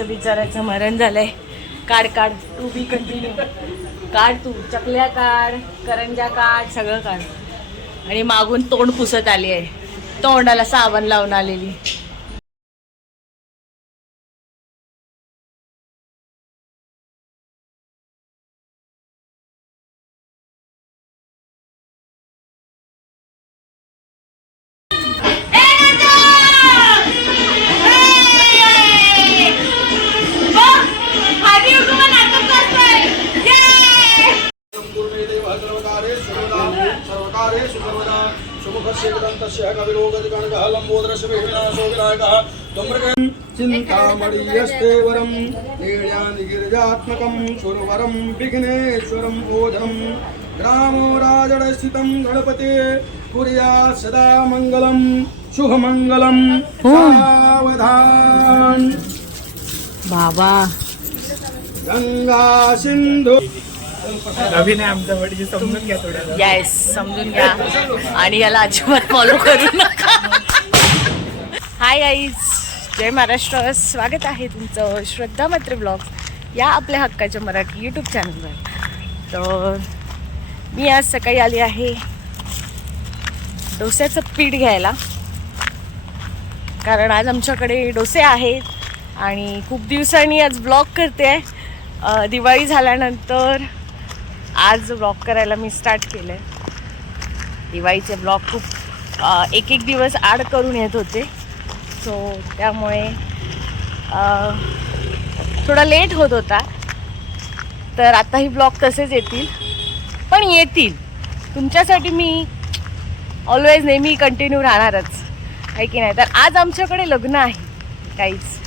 धैर्याचं बिचाराचं मरण झालंय. काढ काढ, टू बी कंटिन्यू. काढ तू, चकल्या काढ, करंजा काढ, सगळं काढ. आणि मागून तोंड पुसत आली आहे, तोंडाला साबण लावून आलेली. चिंतामणीयस्ते वरं गिरिजात्मकं सुरवरं विघ्नेश्वरं ओधनं रामो राजडस्थितं गणपते कुर्यात् सदा मङ्गलं शुभमङ्गलं सावधान. बाबा गंगा सिंधू नवीन आहे आमचा बर्थडे, समजून घ्या थोडं. येस, समजून घ्या आणि याला अजिबात फॉलो करू नका. हाय गाईज, जय महाराष्ट्र. स्वागत आहे तुमचं श्रद्धा मात्र ब्लॉग या आपल्या हक्काच्या मराठी यूट्यूब चॅनलवर. तर मी आज सकाळी आली आहे डोस्याचं पीठ घ्यायला, कारण आज आमच्याकडे डोसे आहेत आणि खूप दिवसांनी आज ब्लॉग करते आहे. दिवाळी झाल्यानंतर आज ब्लॉग करायला मी स्टार्ट केलं आहे. दिवाळीचे ब्लॉग खूप एक एक दिवस आड करून येत होते, सो त्यामुळे थोडा लेट होत होता. तर आताही ब्लॉग तसेच येतील, पण येतील तुमच्यासाठी. मी ऑलवेज नेहमी कंटिन्यू राहणारच आहे की नाही. तर आज आमच्याकडे लग्न आहे काहीच.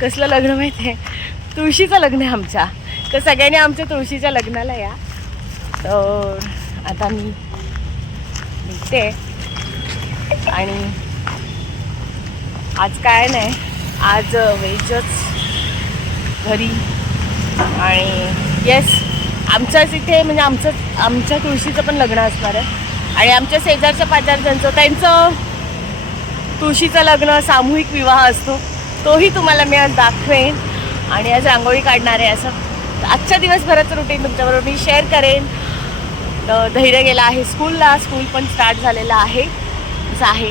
कसलं लग्न माहिती आहे? तुळशीचं लग्न आहे आमच्या. तर सगळ्यांनी आमच्या तुळशीच्या लग्नाला या. तर आता मी निघते आणि आज काय नाही, आज व्हेजच घरी. आणि येस, आमच्याच इथे म्हणजे आमच्या तुळशीचं पण लग्न असणार आहे. आणि आमच्या शेजारच्या पाजारच्यांचं त्यांचं तुळशीचं लग्न सामूहिक विवाह असतो, तोही तुम्हाला मी आज दाखवेन. आणि आज रांगोळी काढणार आहे. असं आजच्या दिवसभराचं रुटीन तुमच्याबरोबर मी शेअर करेन. धैर्य गेला आहे स्कूलला, स्कूल पण स्टार्ट झालेलं आहे असं आहे.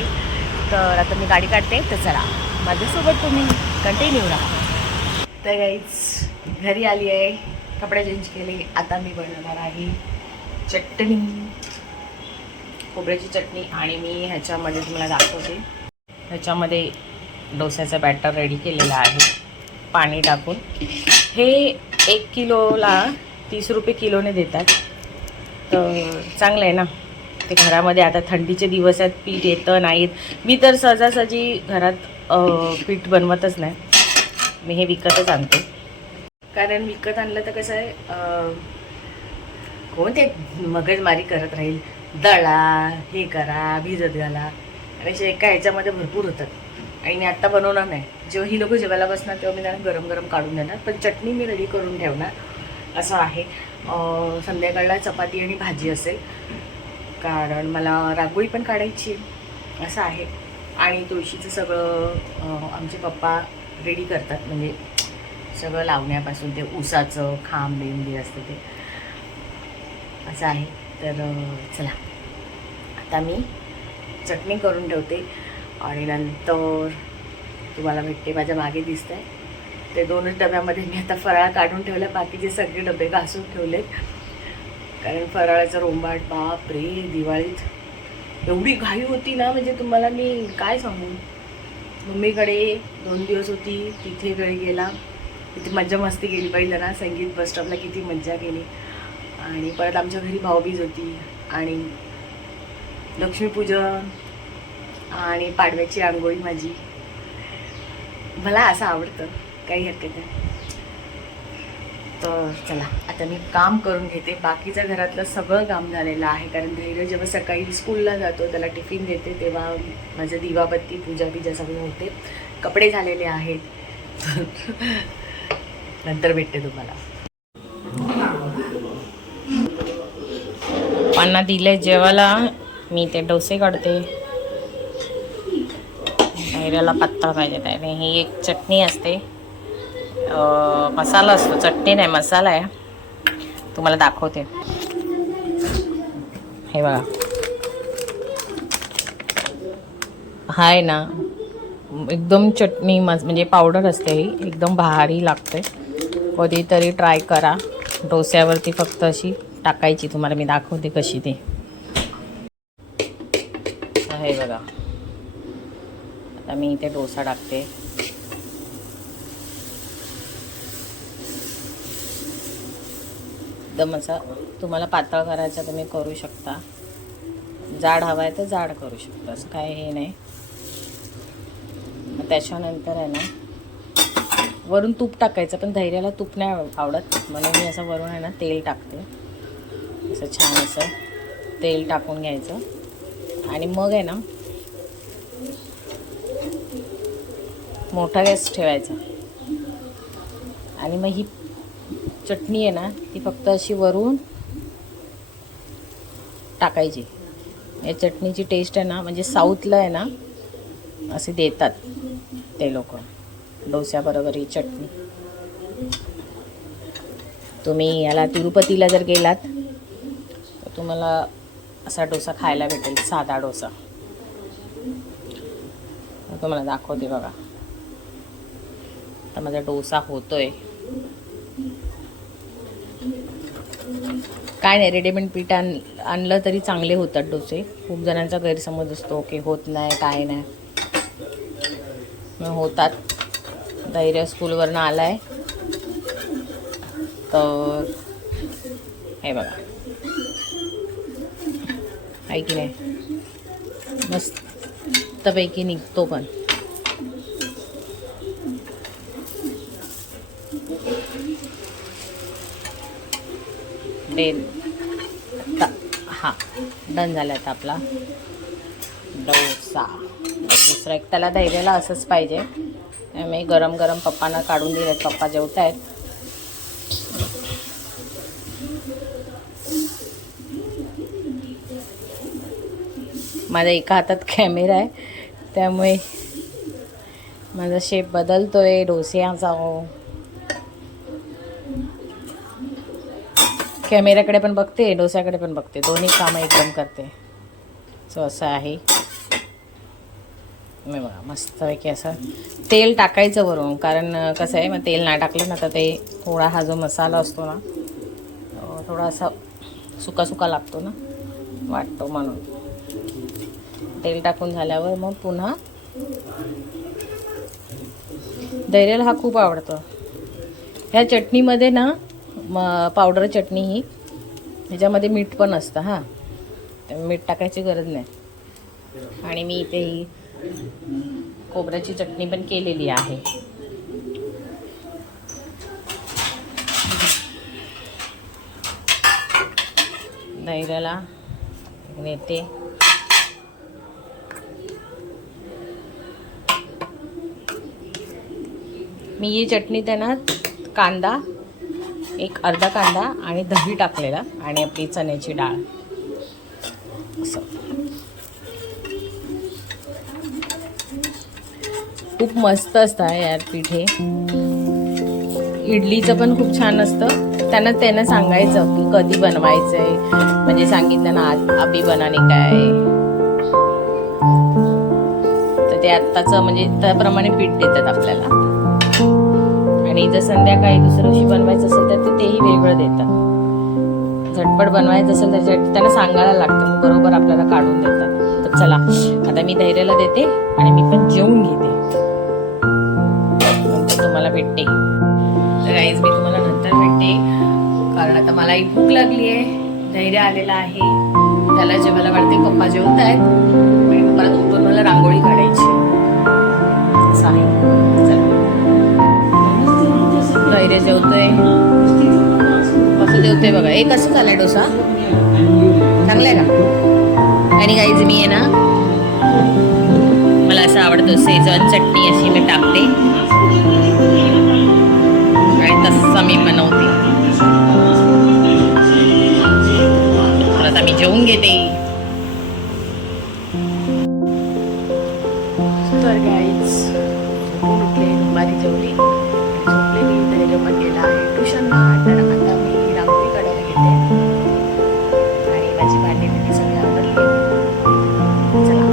तर आता मी गाडी काढते, तर चला माझ्यासोबत तुम्ही कंटिन्यू राहा. तर गाईज घरी आली आहे, कपडे चेंज केले. आता मी बनवणार आहे चटणी, खोबऱ्याची चटणी. आणि मी ह्याच्यामध्ये तुम्हाला दाखवते, ह्याच्यामध्ये डोस्याचं बॅटर रेडी केलेलं आहे पाणी टाकून. हे 1 किलोला 30 रुपये किलोने देतात. तर चांगलं आहे ना ते. घरामध्ये आता थंडीचे दिवस आहेत, पीठ येतं नाही येत. मी तर सहजासहजी घरात पीठ बनवतच नाही, मी हे विकतच आणते. कारण विकत आणलं तर कसं आहे, कोण ते मगजमारी करत राहील, दळा, हे करा, भिजत घाला, आणि एका ह्याच्यामध्ये भरपूर होतात. आणि मी आत्ता बनवणार नाही. जेव्हा ही लोक जेवायला बसणार तेव्हा मी त्यांना गरम गरम काढून देणार. पण चटणी मी रेडी करून ठेवणार असं आहे. संध्याकाळला चपाती आणि भाजी असेल, कारण मला रांगोळी पण काढायची असं आहे. आणि तुळशीचं सगळं आमचे पप्पा रेडी करतात, म्हणजे सगळं लावण्यापासून ते ऊसाचं खांब बेंबी असते ते असं आहे. तर चला आता मी चटणी करून ठेवते आणि नंतर तुम्हाला भेटते. माझ्या मागे दिसत आहे ते 2च डब्यामध्ये मी आता फराळ काढून ठेवलं, बाकीचे सगळे डबे घासून ठेवलेत. कारण फराळाचं रोंबाट, बाप रे, दिवाळीत एवढी घाई होती ना, म्हणजे तुम्हाला मी काय सांगू. मम्मीकडे 2 दिवस होती, तिथे वेळ गेला, तिथे मज्जा मस्ती केली. पाहिजे ना संगीत बस स्टॉपला किती मज्जा केली. आणि परत आमच्या घरी भाऊबीज होती आणि लक्ष्मीपूजन आणि पाडव्याची रांगोळी माझी. मला असं आवडतं, काही हरकत नाही. तर चला आता मी काम करून घेते. बाकीचं घरातलं सगळं काम झालेलं आहे, कारण धैर्य जेव्हा सकाळी स्कूलला जातो त्याला टिफिन देते तेव्हा माझं दिवाबत्ती पूजा बिजा सगळं होते. कपडे झालेले आहेत. नंतर भेटते तुम्हाला. पाना दिले जेवायला, मी ते डोसे काढते. धैर्याला पत्ता पाहिजे, त्याने ही एक चटणी असते मसाला असतो, चटणी नाही मसाला आहे. तुम्हाला दाखवते. हे बघा, हाय ना एकदम चटणी म्हणजे पावडर असते ही, एकदम भारी लागते. कधीतरी ट्राय करा. डोस्यावरती फक्त अशी टाकायची. तुम्हाला मी दाखवते कशी ती. हे बघा, आता मी इथे डोसा टाकते. एकदम असा तुम्हाला पातळ करायचा तुम्ही करू शकता, जाड हवा आहे तर जाड करू शकता, असं काय हे नाही. मग त्याच्यानंतर आहे ना वरून तूप टाकायचं, पण धैर्याला तूप नाही आवडत म्हणून मी असं वरून आहे ना तेल टाकते. असं छान असं तेल टाकून घ्यायचं आणि मग आहे ना मोठा गॅस ठेवायचा आणि मग ही चटणी आहे ना ती फक्त अशी वरून टाकायची. या चटणीची टेस्ट आहे ना, म्हणजे साऊथला आहे ना असे देतात ते लोक डोस्याबरोबर ही चटणी. तुम्ही याला तिरुपतीला जर गेलात तर तुम्हाला असा डोसा खायला भेटेल, साधा डोसा. तुम्हाला दाखवते बघा. आता माझा डोसा होतोय. काय नाही, रेडीमेड पीठ आणलं तरी चांगले होतात डोसे. खूप जणांचा गैरसमज असतो की होत नाही, काय नाही. मग होतात. धैर्य स्कूलवरनं आला आहे तर हे बघा, आहे की नाही मस्तपैकी निघतो. पण हां डन झाला आता आपला डोसा. दुसरा एक त्याला धैर्याला असंच पाहिजे. मी गरम गरम पप्पांना काढून दिलेत, पप्पा जेवत आहेत. माझ्या एका हातात कॅमेरा आहे त्यामुळे माझा शेप बदलतोय डोस्याचा. कॅमेऱ्याकडे पण बघते, डोस्याकडे पण बघते, दोन्ही कामं एकदम करते. सो असं आहे. मी बघा मस्तपैकी असं तेल टाकायचं वरून, कारण कसं आहे मग तेल नाही टाकलं ना तर ते थोडा हा जो मसाला असतो ना थोडासा सुका सुका लागतो ना वाटतो, म्हणून तेल टाकून झाल्यावर मग पुन्हा धैर्याला हा खूप आवडतो. ह्या चटणीमध्ये ना पावडर चटणी ही, ह्याच्यामध्ये मीठ पण असतं. हां, मीठ टाकायची गरज नाही. आणि मी इथे ही खोबऱ्याची चटणी पण केलेली आहे. धैर्याला नेते. मी ही चटणी त्यांना कांदा, एक अर्धा कांदा आणि दही टाकलेला आणि आपली चण्याची डाळ असं. खूप मस्त असतं यार पीठ हे. इडलीचं पण खूप छान असतं. त्यांना सांगायचं की कधी बनवायचंय, म्हणजे सांगितलं ना अभी बनाने काय, तर ते आत्ताचं म्हणजे त्याप्रमाणे पीठ देतात आपल्याला. आणि जर संध्याकाळी दुसऱ्या दिवशी बनवायचं असेल तर तेही वेगळं देतात. झटपट बनवायचं असेल तर त्यांना सांगायला लागतं, मग बरोबर आपल्याला काढून देतात. तर चला आता मी धैर्याला देते आणि मी पण जेवून घेते, नंतर तुम्हाला भेटते. तर गाईज मी तुम्हाला नंतर भेटते, कारण आता मलाही भूक लागली आहे. धैर्य आलेला आहे, त्याला जेवायला वाटते. पप्पा जेवत आहेत आणि परत उठून मला रांगोळी काढायची असं आहे. धैर्य जेवतोय, कसं जेवतोय बघा. एक कसं झालंय डोसा, चांगला आहे का? आणि गाईज मी आहे ना, मला असं आवडतं शेजवान चटणी अशी मी टाकते आणि तसं मी बनवते. आता मी जेवून घेते. तर गाईज उठले, दुपारी जेवली, झोपलेली. तेजो पण गेला आहे ट्युशनला. तर आता मी रांगोळी काढायला घेते आणि माझी भांडी बिंडी सगळी आवडली. चला.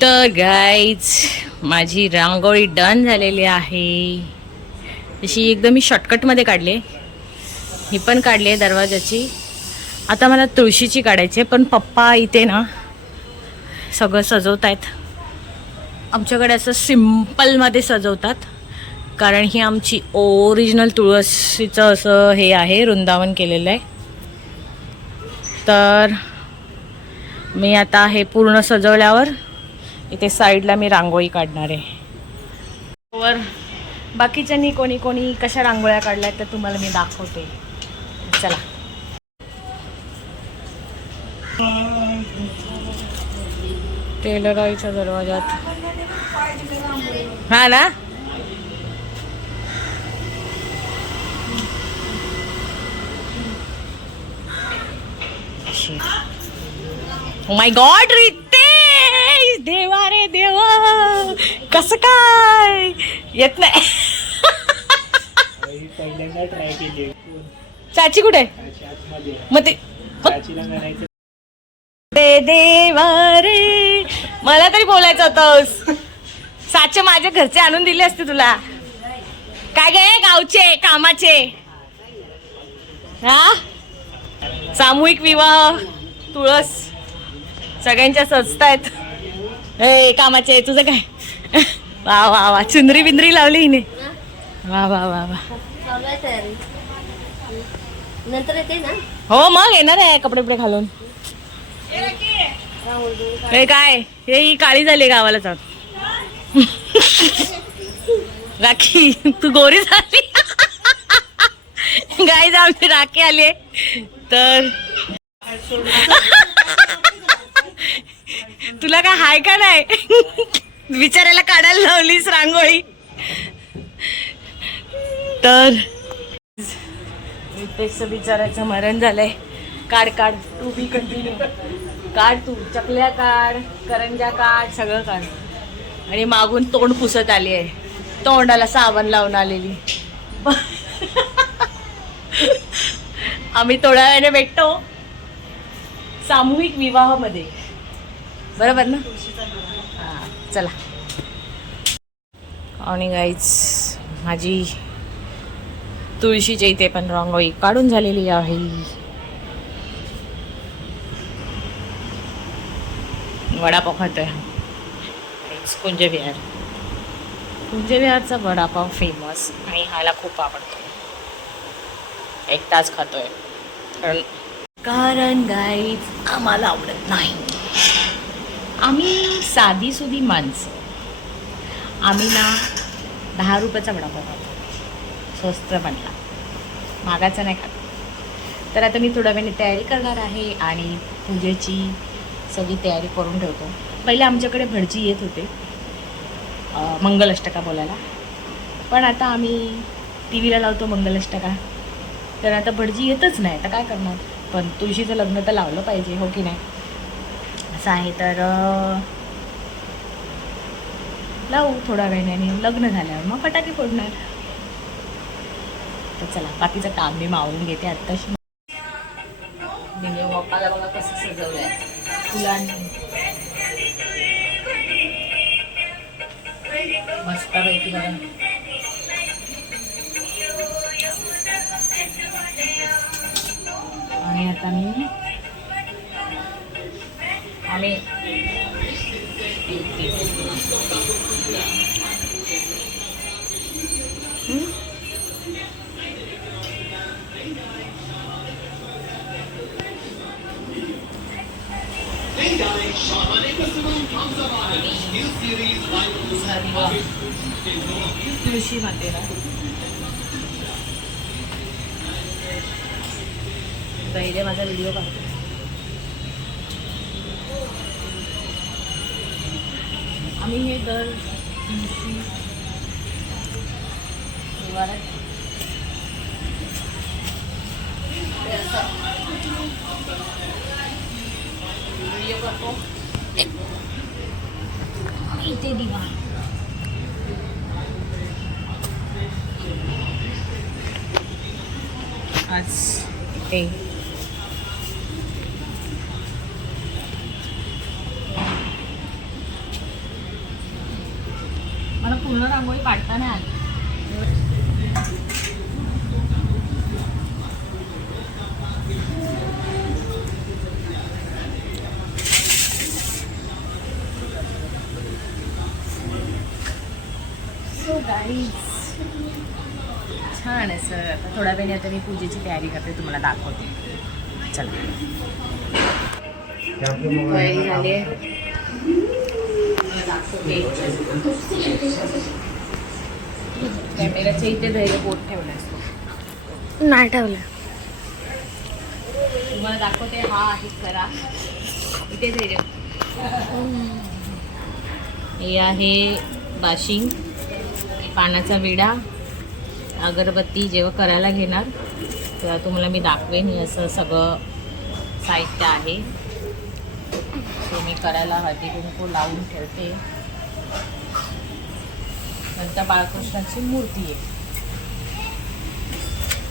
तर गाईज माझी रांगोळी डन झालेली आहे. तशी एकदम मी शॉर्टकटमध्ये काढली आहे. ही पण काढली आहे दरवाजाची. आता मला तुळशीची काढायची आहे, पण पप्पा इथे ना सगळं सजवत आहेत. आमच्याकडे असं सिम्पलमध्ये सजवतात, कारण ही आमची ओरिजिनल तुळशीचं असं हे आहे, वृंदावन केलेलं आहे. तर मी आता हे पूर्ण सजवल्यावर इथे साईडला मी रांगोळी काढणार आहे. वर बाकीच्यांनी कोणी कोणी कशा रांगोळ्या काढल्या तर तुम्हाला मी दाखवते. चला. टेलराईच्या दरवाजात हा ना. ओ माय गॉड रितेश, देवा रे देवा, कसं काय येत नाही. पहिल्यांदा ट्राय केली. चाची कुठे मग ते देवा रे, मला तरी बोलायचं होतं. साचे माझ्या घरचे आणून दिले असते तुला. काय गे गावचे कामाचे. हा सामूहिक विवाह तुळस सगळ्यांच्या सजतायत. ए कामाचे तुझं काय. वा वा वा, चुंदरी बिंदरी लावली हिने. वा वा वा वा. नंतर येते ना. हो मग येणार आहे कपडे बिपडे घालून. हे काय हे ही काळी झाली गावाला जाऊन. राखी तू गोरी झाली. गाईज आमची राखी आली. तर तुला काय हाय का नाही. बिचारायला काढायला लावलीस रांगोळी. तर रितेशचं बिचारायचं मरण झालंय. काढ काढ, टू बी कंटिन्यू. काढ तू, चकल्या काढ, करंजा काढ, सगळं काढ. आणि मागून तोंड पुसत आली आहे. तोंडाला साबण लावून आलेली. आम्ही थोड्या वेळाने भेटतो सामूहिक विवाहामध्ये, बरोबर ना? हां चला. आणि गाईज माझी तुळशीच्या इथे पण रांगोळी काढून झालेली आहे. वडापाव खातोय कुंजविहार. कुंजविहारचा वडापाव फेमस आणि ह्याला खूप आवडतो. एक तास खातोय कारण गाईज आम्हाला आवडत नाही. आम्ही साधी सुधी माणसं. आम्ही ना 10 रुपयाचा वडापाव खातो, स्वस्त म्हटला, मागाचा नाही खात. तर आता मी थोड्या वेळाने तयारी करणार आहे आणि पूजेची सगळी तयारी करून ठेवतो. पहिले आमच्याकडे भटजी येत होते मंगलाष्टका बोलायला, पण आता आम्ही टी व्हीला लावतो मंगलाष्टका, तर आता भटजी येतच नाही. तर काय करणार, पण तुळशीचं लग्न तर लावलं पाहिजे, हो की नाही? असं आहे. तर लावू थोड्या वेळाने, लग्न झाल्यावर मग फटाके फोडणार. तर चला बाकीचं काम मी मावळून घेते आत्ताशी. बाप्पाला बघा कसं सजवलंय फुलांनी, मस्त पैकी बघा. आणि आता आम्ही तुळशी मातेला पहिले माझा व्हिडिओ पाहतो. आम्ही हे दर दिवशी व्हिडिओ करतो. इथे दिवा आज इथे मला पूर्ण रांगोळी काढता नाही आली. सो गाईज छान आहे सर. आता थोड्या वेळाने आता मी पूजेची तयारी करते, तुम्हाला दाखवते. चला तयारी झाली आहे, दाखवते. कॅमेराच्या इथे धैर्य बोट ठेवला असतो, नाही ठेवलं. तुम्हाला दाखवते. हा आहे करा, इथे धैर्य. हे आहे बाशिंग, पानाचा विडा, अगरबत्ती. जेव्हा करायला घेणार तेव्हा तुम्हाला मी दाखवेन. हे असं सगळं साहित्य आहे. सो मी करायला हळदी कुंकू लावून ठेवते. नंतर बाळकृष्णाची मूर्ती आहे,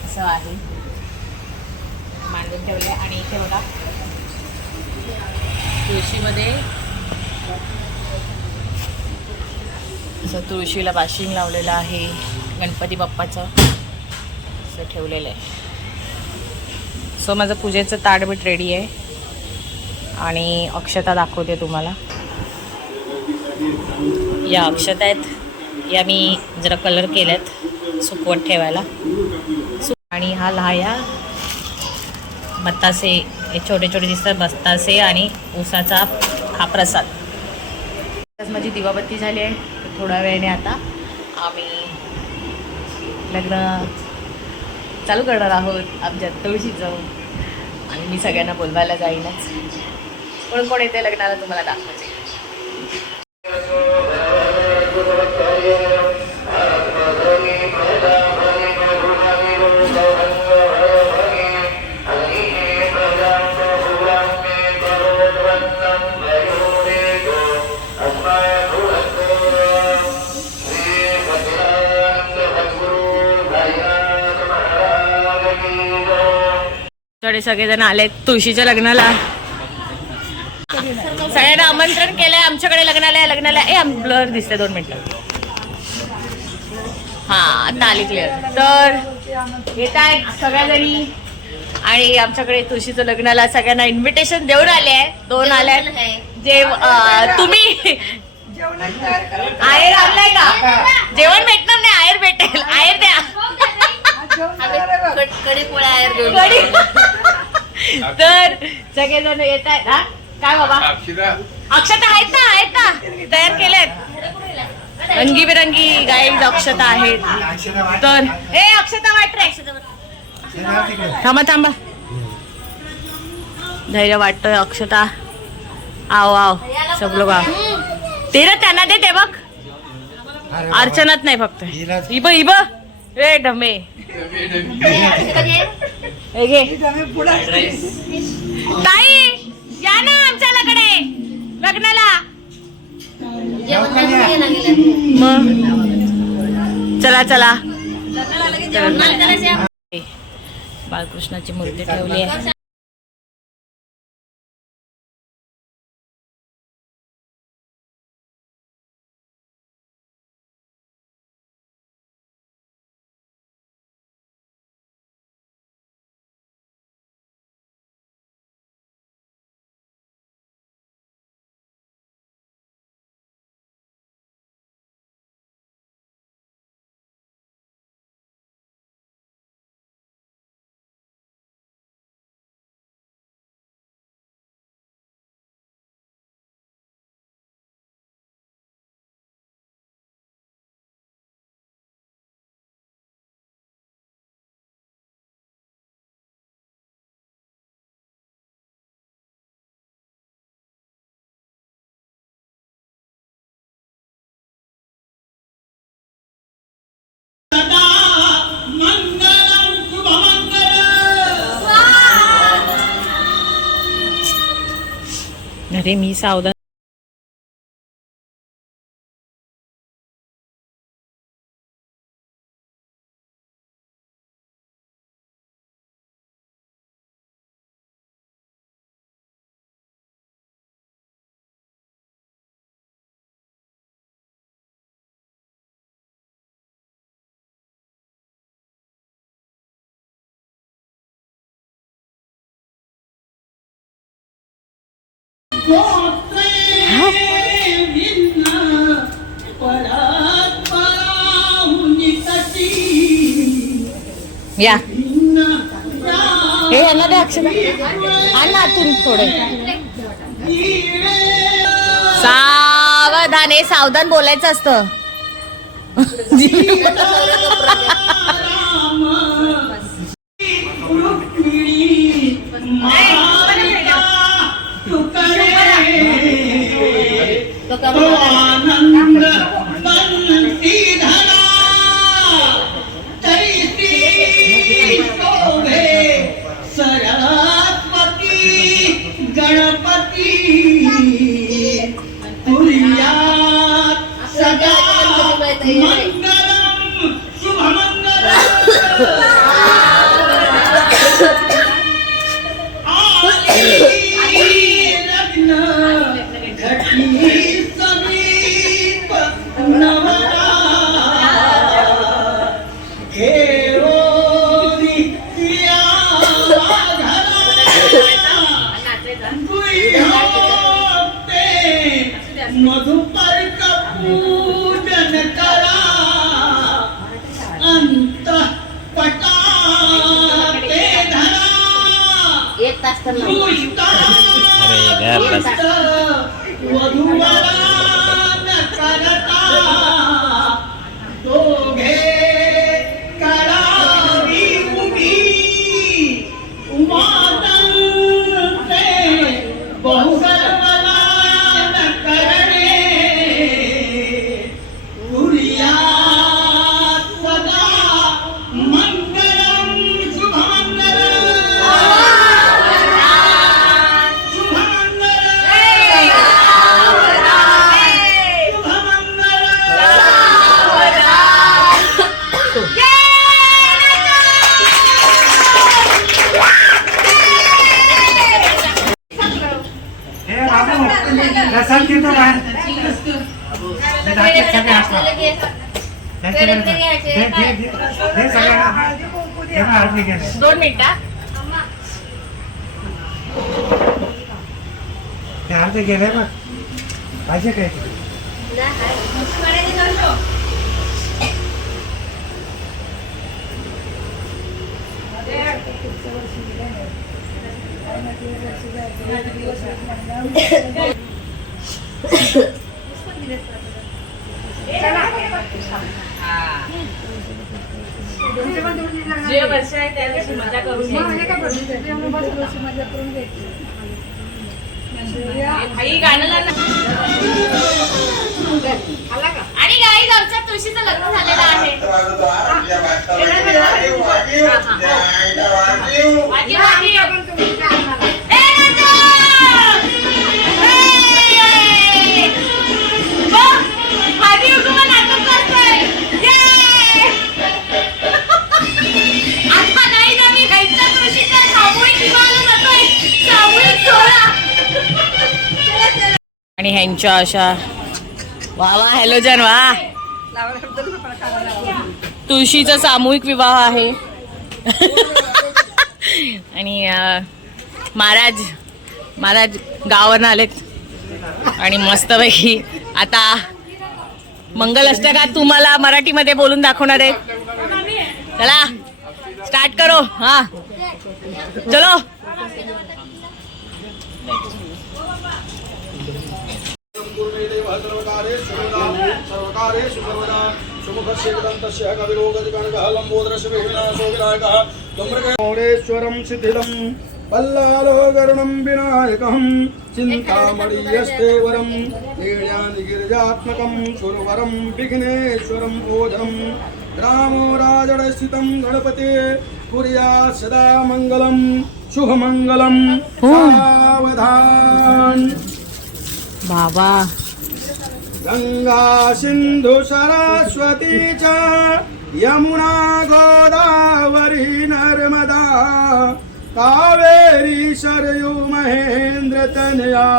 असं आहे मांडून ठेवलं. आणि इथे बघा तुळशीमध्ये असं तुळशीला बाशिंग लावलेलं आहे. गणपती बाप्पाचं असं ठेवलेलं आहे. सो माझं पूजेचं ताटबीट रेडी आहे आणि अक्षता दाखवते तुम्हाला. या अक्षता आहेत, या मी जरा कलर केल्यात सुकवत ठेवायला. आणि हा लाह्या बतासे, हे छोटे छोटे दिसतात बतासे, आणि ऊसाचा हा प्रसाद. माझी दिवाबत्ती झाली आहे. थोड्या वेळाने आता आम्ही लग्न चालू करणार आहोत आमच्या तुळशीचं. आणि मी सगळ्यांना बोलवायला जाईनच. कोण कोण येते लग्नाला तुम्हाला दाखवायचे. कडे सगळेजण आले तुळशीच्या लग्नाला. सगळ्यांना आमंत्रण केलंय आमच्याकडे लग्नाला. ब्लर दिसते 2 मिनिटं. हा आता आली क्लिअर. तर येत आहेत सगळ्याजणी आणि आमच्याकडे तुळशीचं लग्नाला सगळ्यांना इन्व्हिटेशन देऊन आले आहे. 2 आले जे तुम्ही आयर आणलाय का? जेवण भेटणार नाही, आयर भेटेल. आयर द्या. कडी पोळ्या आयर घेऊन तर सगळेजण येत आहेत. हा काय बाबा अक्षता आहेत ना तयार केल्यात रंगीबिरंगी गाईज अक्षता आहेत. तर हे अक्षता वाट रे. थांबा धैर्य वाटतोय. अक्षता आओ सब लोग आओ. ते ना त्यांना दे ते बघ. अर्चनात नाही फक्त इब रे ढमे ताई या ना आमच्याकडे लग्नाला. मग चला बाळकृष्णाची मूर्ती ठेवली आहे. अरे मी सावधान. या हे यांना दे अक्षता. आण आतून थोडे. सावधान हे सावधान बोलायचं असतं. 2 मिनिटं. गेले बघ पाहिजे काय जे वर्ष आहे त्या दिवशी मजा करून भाई गाणं आणि गाईज आमच्या तुळशीचं लग्न झालेलं आहे. आणि ह्यांच्या अशा वा वा हॅलोजन वा तुळशीचा सामूहिक विवाह आहे. आणि महाराज गावावरून आलेत आणि मस्तपैकी आता मंगलाष्टकात तुम्हाला मराठीमध्ये बोलून दाखवणार आहे. चला स्टार्ट करो. हा चलो. सिद्धिदं पल्लालो गरुणं विनायकं चिन्तामणियस्ते वरं नील्यानिगिरिजात्मकं सुरवरं विघ्नेश्वरं ओझं ग्रामो राजडस्थितं गणपते कुर्या सदा मङ्गलं शुभमङ्गलं सावधान. बाबा गंगा सिंधु सरस्वती च यमुना गोदावरी नर्मदा कावेरी सरयू महेंद्र तनया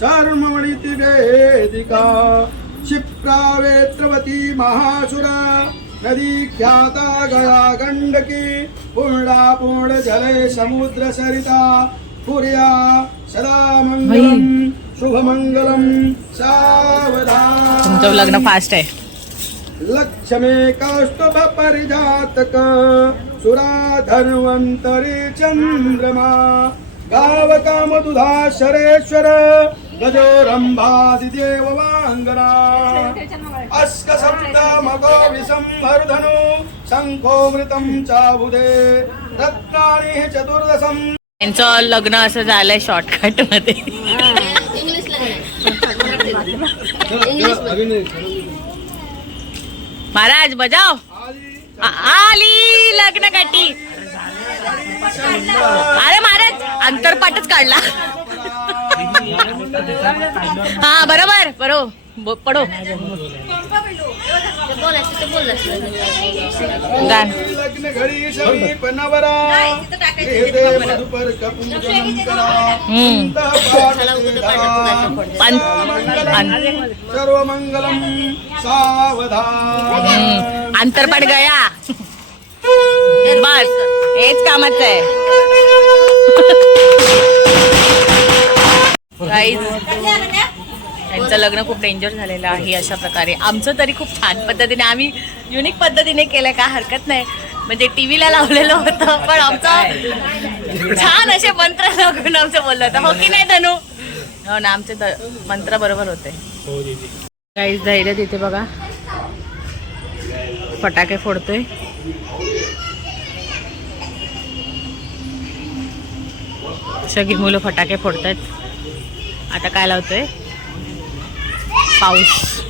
शर्मणिति वेदिका क्षिप्रा वेत्रवती महासुरा नदी ख्याता गया गंडकी पूर्णा पूर्ण जले समुद्र सरिता कुर्या सदा मंगलम शुभमंगलम सावधान. तुमचं लग्न फास्ट आहे. लक्ष्मी कौस्तुभ परिजातक सुरा धन्वंतरी चंद्रमा गावका मधुधा शरेश्वर गजोरंभादिदेव वांगना अस्क सप्त मगो विसंवर्धनु शंखोमृतं चाबुदे रत्नानि चतुर्दशम. यांचं लग्न असं झालंय शॉर्टकट मध्ये. महाराज बजाव. आली लग्न काठी. अरे महाराज अंतरपाठच काढला. हा बरोबर पडो गान. लग्न घडी समीप नवरा मधुपर कपूजनं करा सर्व मंगलम सावधान. अंतरपाठ गया बस हेच कामाचं आहे. त्यांचं लग्न खूप डेंजर झालेलं आहे. अशा प्रकारे आमचं तरी खूप छान पद्धतीने आम्ही युनिक पद्धतीने केलं, काय हरकत नाही. म्हणजे टीव्हीला लावलेलं होतं पण आमचं छान असे मंत्र लागून आमचं बोललं होतं. हो की नाही धनू? हो ना, आमचे मंत्र बरोबर होते. काहीच धैर्य तिथे बघा फटाके फोडतोय. सगळी मुलं फटाके फोडतात. आता काय लावतोय? पाऊस.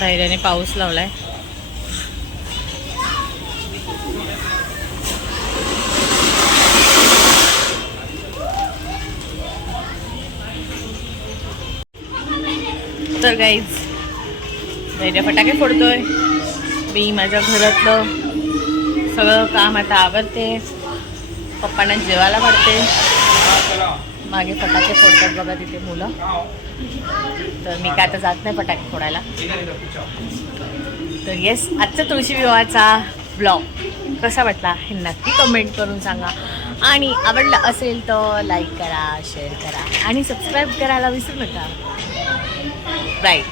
धैर्याने पाऊस लावलाय. तर गाईज धैर्य फटाके फोडतोय. मी माझ्या घरातलं सगळं काम आता आवरते. पप्पांना जेवायला वाढते. मागे फटाके फोडतात बघा तिथे मुलं. तर मी काय आता जात नाही फटाके फोडायला. तर येस, आजचा तुळशी विवाहाचा ब्लॉग कसा वाटला हे नक्की कमेंट करून सांगा. आणि आवडलं असेल तर लाईक करा, शेअर करा आणि सबस्क्राईब करायला विसरू नका. बाय.